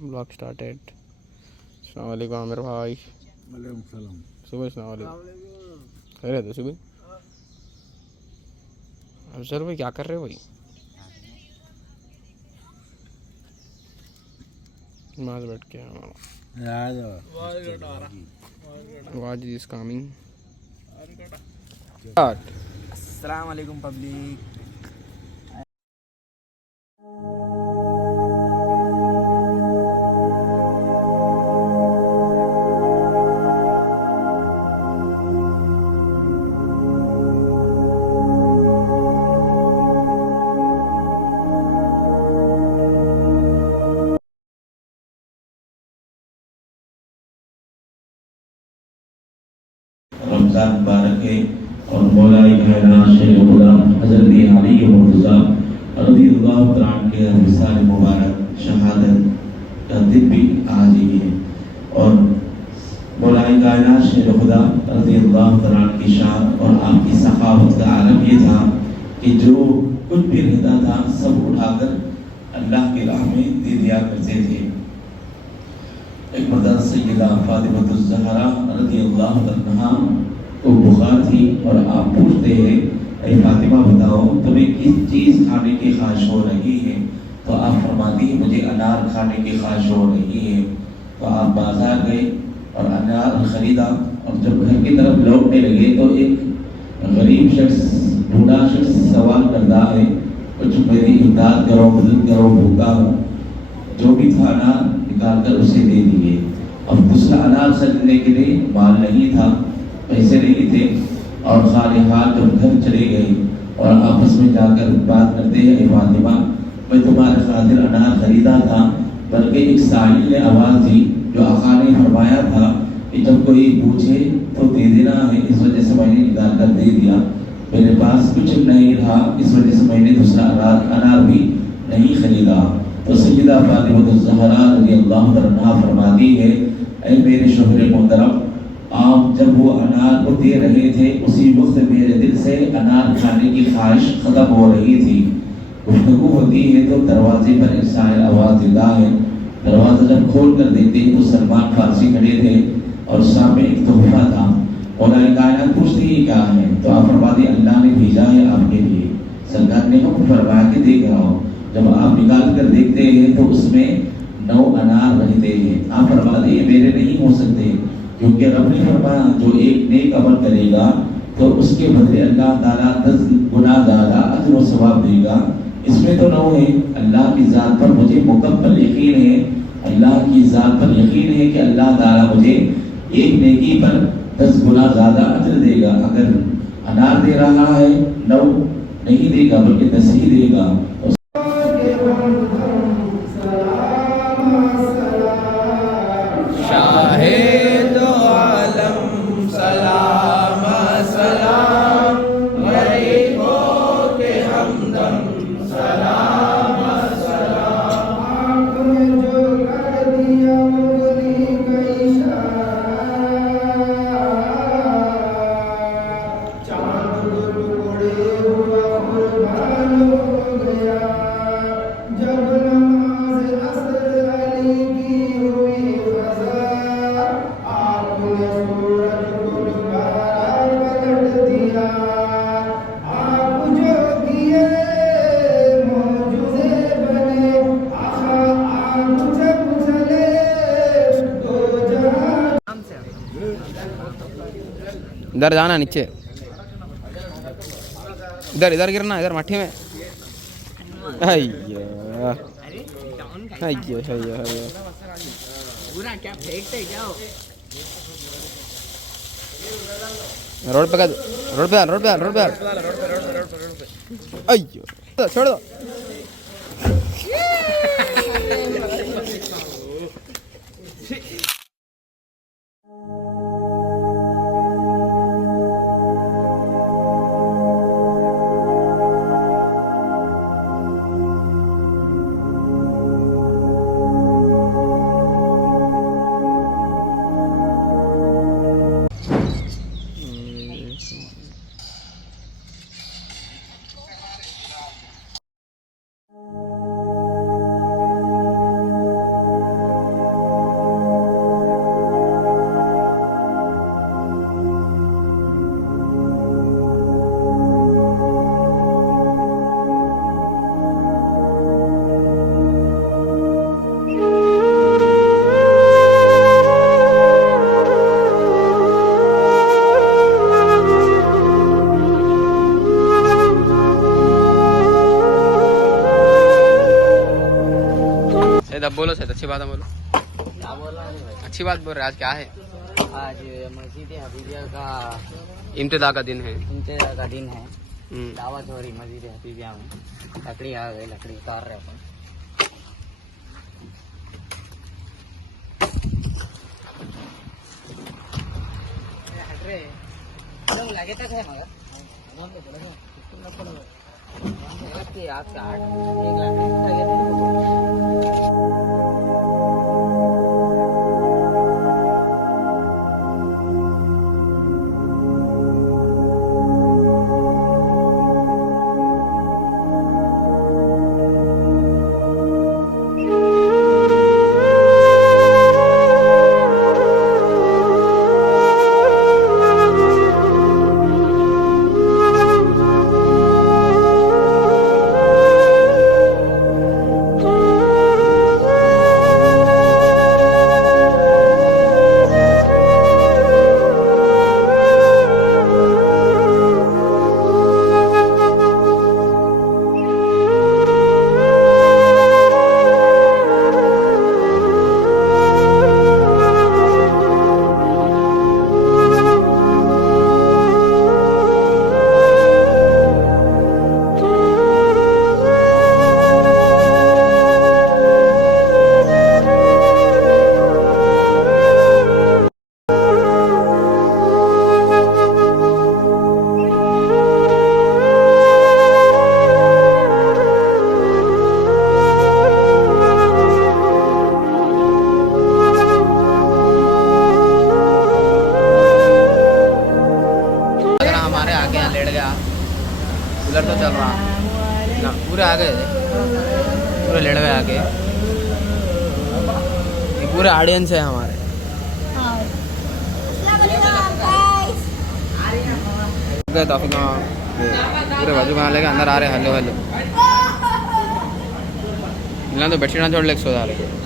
Blog started. अस्सलाम वालेकुम आमिर भाई. वालेकुम सलाम. सुबह अस्सलाम वालेकुम. खैरियत है सुबह. अफसर भाई क्या कर रहे हो भाई? नमाज बैठ के वाजिद इज कमिंग. अस्सलाम वालेकुम पब्लिक. रमज़ान मुबारक है और मौला कायनात शेर खुदा हज़रत अली मुर्तज़ा रज़ियल्लाहु तआला अन्हु के विसाल मुबारक शहादत का दिन भी आज ही है. और मौला कायनात शेर खुदा रज़ियल्लाहु तआला अन्हु की शान और आपकी सखावत का आलम ये था कि जो कुछ भी रहता था सब उठाकर अल्लाह की राह में दे दिया करते थे. एक मर्दाना सैयदा फातिमातुज़ ज़हरा रज़ियल्लाहु अन्हा को बुखार थी और आप पूछते हैं ऐ फातिमा बताओ तुम्हें किस चीज़ खाने की ख्वाहिश हो रही है? तो आप फरमाती हैं मुझे अनार खाने की ख्वाहिश हो रही है. तो आप बाजार गए और अनार खरीदा और जब घर की तरफ लौटने लगे तो एक गरीब शख्स बूढ़ा शख्स सवाल करता है कुछ मेरी इमदाद करो, मदद करो, भूखा हूँ. जो भी था अनार निकाल कर उसे दे दिए. अब दूसरा अनार खरीदने के लिए माल नहीं था, पैसे नहीं थे और खाली हाथ जब घर चले गए और आपस में जाकर बात करते हैं फातिमा मैं तुम्हारे खातिर अनार खरीदा था, बल्कि एक साहिल ने आवाज़ दी जो आका ने फरमाया था कि जब कोई पूछे तो दे देना है, इस वजह से मैंने निकाल कर दे दिया. मेरे पास कुछ नहीं रहा, इस वजह से मैंने दूसरा अनार भी नहीं खरीदा. तो सैयदा फातिमातुज़ ज़हरा रज़ियल्लाहु अन्हा फरमाती है ऐ मेरे शोहर मोहतरम आप जब वो अनार को दे रहे थे उसी वक्त मेरे दिल से अनार खाने की ख्वाहिश खत्म हो रही थी. गुफ्तगू होती है तो दरवाजे पर एक शायर आवाज़ देता है. दरवाज़ा जब खोल कर देते हैं तो सलमान फारसी खड़े थे और सामने एक तोहफा था. मौला कायनात पूछते ही क्या है? तो आप फरमाते अल्लाह ने भेजा है आपके लिए, सरकार ने हुक्म फरमाया कि देख रहा हूँ. जब आप निकाल कर देखते हैं तो उसमें 9 अनार रहते हैं. आप फरमाते हैं मेरे नहीं हो सकते क्योंकि रब ने फरमाया जो एक नेक अमल करेगा तो उसके बदले अल्लाह ताला 10 गुना ज़्यादा अजर व सवाब देगा. इसमें तो 9 है. अल्लाह की ज़ात पर मुझे मुकम्मल यकीन है, अल्लाह की ज़ात पर यकीन है कि अल्लाह ताला मुझे एक नेकी पर 10 गुना ज़्यादा अजर देगा. अगर अनार दे रहा है 9 नहीं देगा बल्कि 10 ही देगा. इधर जाना नीचे, इधर इधर गिरना, इधर मट्टी में. पूरा क्या फेंकते क्या हो? रोड पे रोड पे अयो छोड़ दो. मतलब बोलो सर, अच्छी बात है बोलो। क्या बोल रहा है भाई? अच्छी बात बोल रहे, आज क्या है? आज मस्जिद हबीबिया का इम्तिदा का दिन है। इंतजार का दिन है। हम्म, दावत हो रही मस्जिद हबीबिया में। लकड़ी आ गई, लकड़ी उतार रहे अपन। लगे तक है मगर आपका 1 लाख हमारे आगे यहाँ लेट गया, कूलर तो चल रहा ना, पूरे आ गए थे, पूरे लेट गए आगे। ये पूरे ऑडियंस है हमारे। गए तो फिर पूरे बाजू कहाँ लेके अंदर आ रहे, हेलो हेलो मिलना तो बेडशीट ना छोड़ ले, सो जा रहे।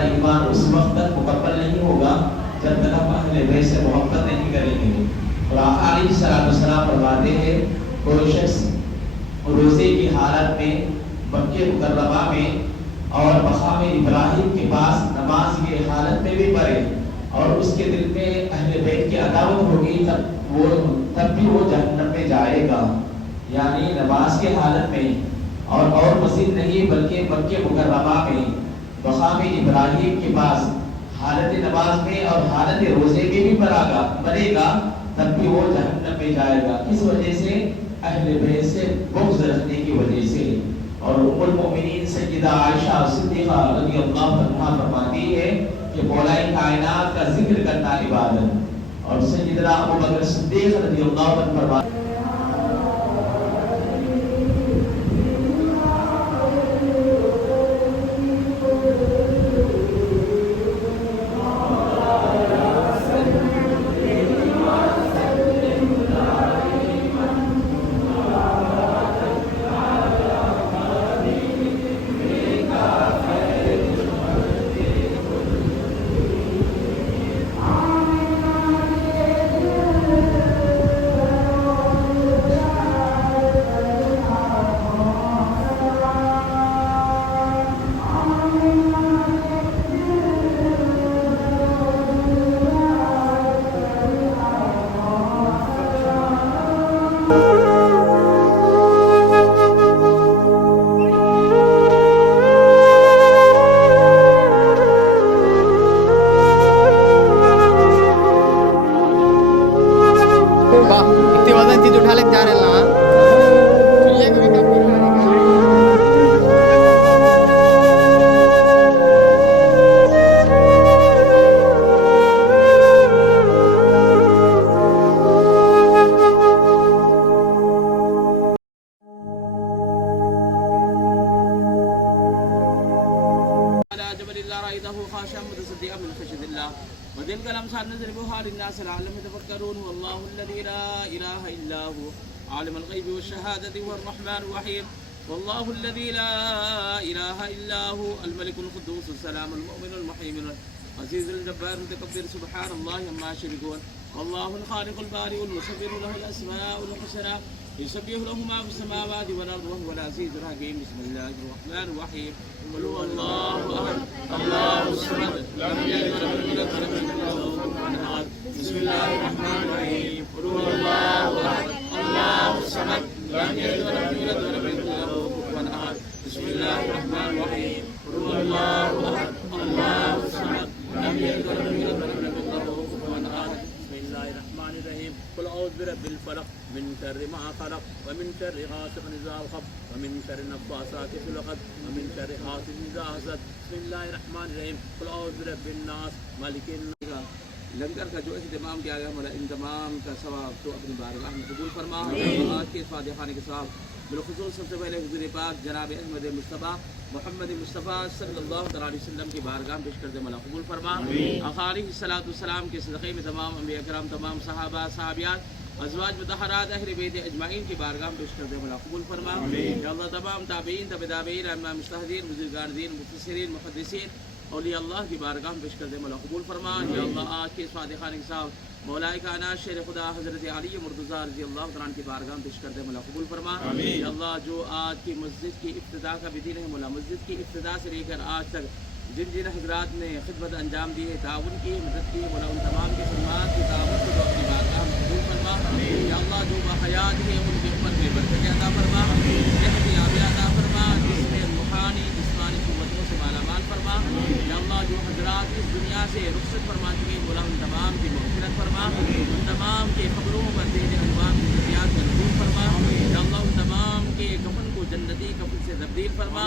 ہمارا ایمان اس وقت تک مکمل نہیں ہوگا جب تک ہم اہل بیت سے محبت نہیں کریں گے. اور آقا علیہ الصلوۃ والسلام فرماتے ہیں کوئی شخص روزے کی حالت میں مکہ مکرمہ میں اور مقام ابراہیم کے پاس نماز کی حالت میں بھی پڑھے اور اس کے دل میں اہل بیت کی عداوت ہوگی تب بھی وہ جہنم میں جائے گا. یعنی نماز کی حالت میں اور مزید نہیں بلکہ مکہ مکرمہ میں مقام ابراہیم کے پاس حالت نماز میں اور حالت روزے میں بھی مرے گا تب بھی وہ جہنم میں جائے گا. اس وجہ سے اہل بیت سے بغض رکھنے کی وجہ سے. اور ام المؤمنین سیدہ عائشہ صدیقہ رضی اللہ عنہا فرماتی ہے کہ مولا کائنات کا ذکر کرنا عبادت. اور سیدنا ابو بکر صدیق رضی اللہ عنہ فرماتے इतनी वजन चीज उठा लेके जा रहे हैं ना. وتلك الأمثال نضربها للناس لعلهم يتفكرون والله الذي لا إله إلا هو عالم الغيب والشهادة هو الرحمن الرحيم والله الذي لا إله إلا هو الملك القدوس السلام المؤمن المحيي العزيز الجبار المتكبر سبحان الله عما يشركون والله الخالق البارئ المصور له الأسماء الحسنى يسبح له ما في السماوات والأرض وهو العزيز الحكيم بسم الله الرحمن الرحيم قل هو الله أحد الله الصمد لم يلد ولم يولد ولم يكن له كفوا أحد بسم الله الرحمن الرحيم قل هو الله أحد الله الصمد لم يلد ولم يولد ولم يكن له كفوا أحد بسم الله الرحمن الرحيم قل هو الله أحد الله الصمد لم يلد ولم يولد ولم يكن له كفوا أحد بسم الله الرحمن الرحيم قل أعوذ برب الفلق من شر ما خلق ومن شر غاسق إذا وقب ومن شر النفاثات في العقد ومن شر حاسد إذا حسد بسم الله الرحمن الرحيم قل أعوذ برب الناس مالك الناس. لنگر کا جو اہتمام کیا گیا مولا ان تمام کا ثواب تو اپنی بارگاہ میں قبول فرما. آج کے فاتحہ خانے کے ثواب بالخصوص سب سے پہلے حضور پاک جناب احمد مصطفیٰ محمد مصطفیٰ صلی اللہ علیہ وسلم کی بارگاہ میں پیش کر دے مولا قبول فرما. آقا علیہ الصلوۃ والسلام کے صدقے میں تمام انبیاء کرام تمام صحابہ صحابیات ازواج مطہرات اہل بیت اجمعین کی بارگاہ میں پیش کر دے مولا قبول فرما. یا اللہ تمام تابعین تبع تابعین ائمہ مجتہدین بزرگان دین مفسرین محدثین اولیاء اللہ کی بارگاہ میں پیش کر دے مولا قبول فرما. یا اللہ آج کے اس فاتحہ خانے کے ساتھ مولا کائنات شیر خدا حضرت علی مرتضیٰ رضی اللہ عنہ کی بارگاہ میں پیش کر دے مولا قبول فرما. یا اللہ جو آج کی مسجد کی ابتدا کا بھی دن ہے مولا مسجد کی ابتدا سے لے کر آج تک جن جن حضرات نے خدمت انجام دی ہے تعاون کی مدد کی مولا ان تمام کی خدمات کی تعاون کو اپنی بارگاہ میں قبول فرما. یا اللہ جو بحیات ہے ان کے عمر میں برکت عطا فرما صحت یابی عطا فرما جسم روحانی جسمانی قوتوں سے مالا مال فرما. یا اللہ جو حضرات اس دنیا سے رخصت فرما چکے مولا ان تمام کی مغفرت فرما ان تمام کے قبروں پر تیرے انوار کی ذریات کا نزول فرما. یا اللہ ان تمام کے کفن کو جنتی کفن سے تبدیل فرما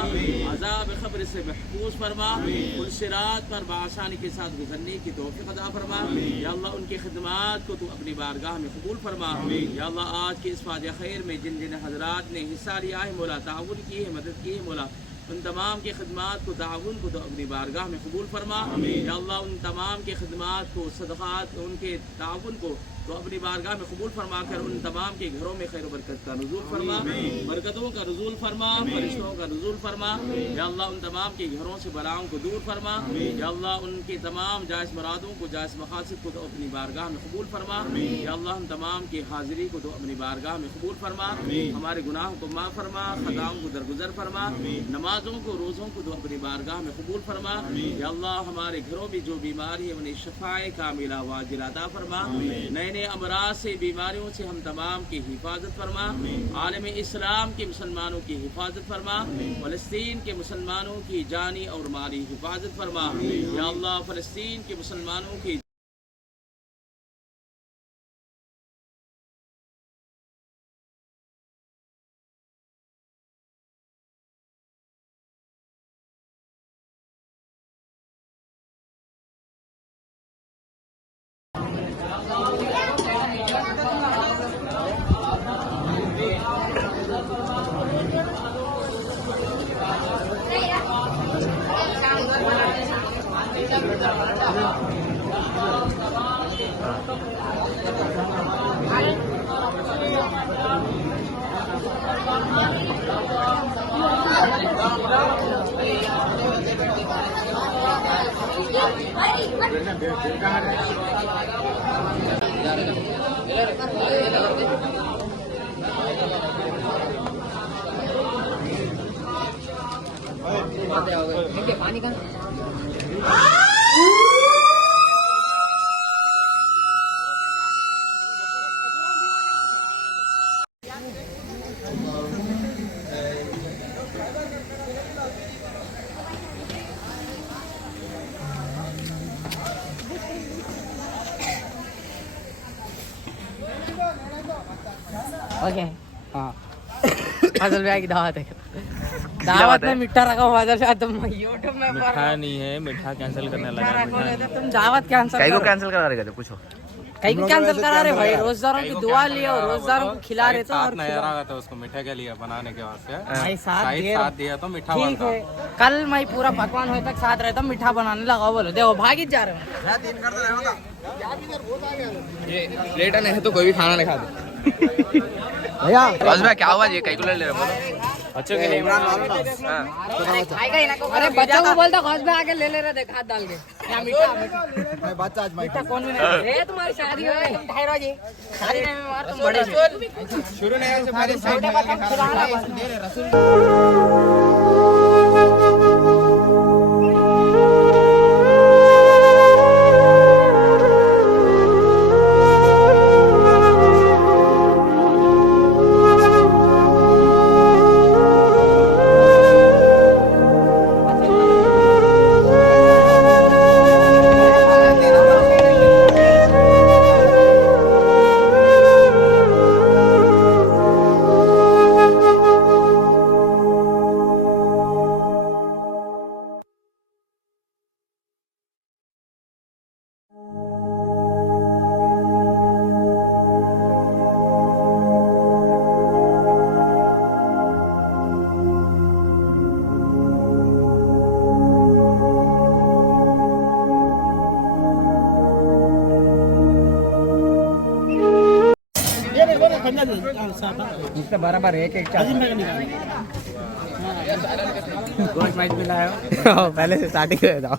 عذاب قبر سے محفوظ فرما ان صراط پر بآسانی کے ساتھ گزرنے کی توفیق عطا فرما. یا اللہ ان کی خدمات کو تو اپنی بارگاہ میں قبول فرما. یا اللہ آج کے اس فاتحہ خیر میں جن جن حضرات نے حصہ لیا ہے مولا تعاون کی ہے مدد کی ہے مولا ان تمام کے خدمات کو تعاون کو تو اپنی بارگاہ میں قبول فرما. یا اللہ ان تمام کے خدمات کو صدقات ان کے تعاون کو तो अपनी बारगाह में कबूल फरमा कर उन तमाम के घरों में खैर बरकत का नुज़ूल फरमा, बरकतों का नुज़ूल फरमा, फरिश्तों का नुज़ूल फरमा। या अल्लाह उन तमाम के घरों से बलाओं को दूर फरमा। या अल्लाह उनके तमाम जायज़ मुरादों को, जायज़ मकासद को तो अपनी बारगाह में कबूल फरमा। या अल्लाह हम तमाम की हाज़िरी को तो अपनी बारगाह में कबूल फरमा। हमारे गुनाहों को माफ़ फरमा, खताओं को दरगुजर फरमा, नमाजों को, रोज़ों को तो अपनी बारगाह में कबूल फरमा। या अल्लाह हमारे घरों में जो बीमारी है उन्हें शफ़ाए कामिला वाजिल अता फरमा। नए नए अमराज से, बीमारियों से हम तमाम की हिफाजत फरमा। आलम इस्लाम के मुसलमानों की हिफाजत फरमा। फ़लस्तीन के मुसलमानों की जानी और माली हिफाजत फरमा। या अल्लाह फ़लस्तीन के मुसलमानों की पानी का ओके। हाँ फजल भाई की दावत है, दावत में मिठा रखा हुआ था। तुम यूट्यूब में मिठा नहीं है, मिठा कैंसिल करने लगा। तुम दावत कैंसिल कहीं को कैंसिल करा रहे थे, पूछो कहीं को कैंसिल करा रहे भाई। रोजदारों की दुआ लिए और रोजदारों को खिला रहे थे। और नया रहा था उसको मीठे के लिए बनाने के वास्ते भाई साथ दिया तो मीठा ठीक बनता। है, कल मैं पूरा पकवान होए तक साथ रहता, मीठा बनाने लगा। बोलो देखो भागी जा रहे हो। लेट नहीं है तो कोई भी खाना नहीं खाते भैया बस में क्या हुआ, ये कैलकुलेट ले रहे बोलो बच्चों के लिए। अरे बच्चों को बोलता घोष में आके ले रहे थे हाथ डाल के। क्या मीठा बच्चा मीठा कौन भी नहीं। तुम्हारी शादी हो गई, तुम ठहरो जी। शादी में मार तुम बड़े शुरू नहीं बराबर एक एक गोश्त मैच मिला है। पहले से स्टार्टिंग कर जाओ।